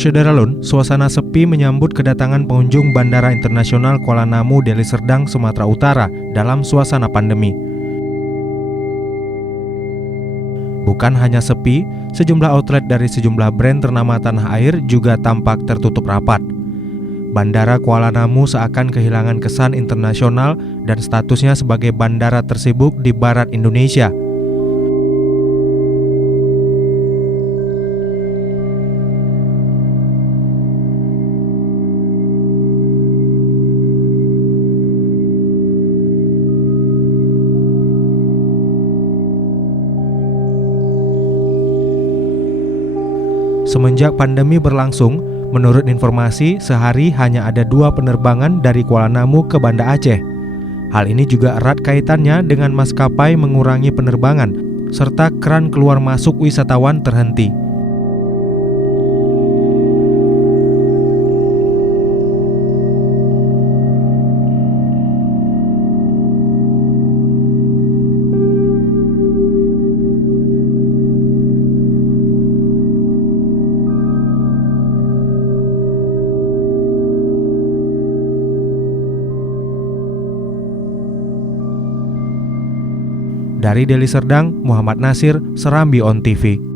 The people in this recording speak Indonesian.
Syederalun, suasana sepi menyambut kedatangan pengunjung Bandara Internasional Kuala Namu, Deli Serdang, Sumatera Utara dalam suasana pandemi. Bukan hanya sepi, sejumlah outlet dari sejumlah brand ternama tanah air juga tampak tertutup rapat. Bandara Kuala Namu seakan kehilangan kesan internasional dan statusnya sebagai bandara tersibuk di barat Indonesia. Semenjak pandemi berlangsung, menurut informasi, sehari hanya ada 2 penerbangan dari Kuala Namu ke Banda Aceh. Hal ini juga erat kaitannya dengan maskapai mengurangi penerbangan, serta keran keluar masuk wisatawan terhenti. Dari Deli Serdang, Muhammad Nasir, Serambi On TV.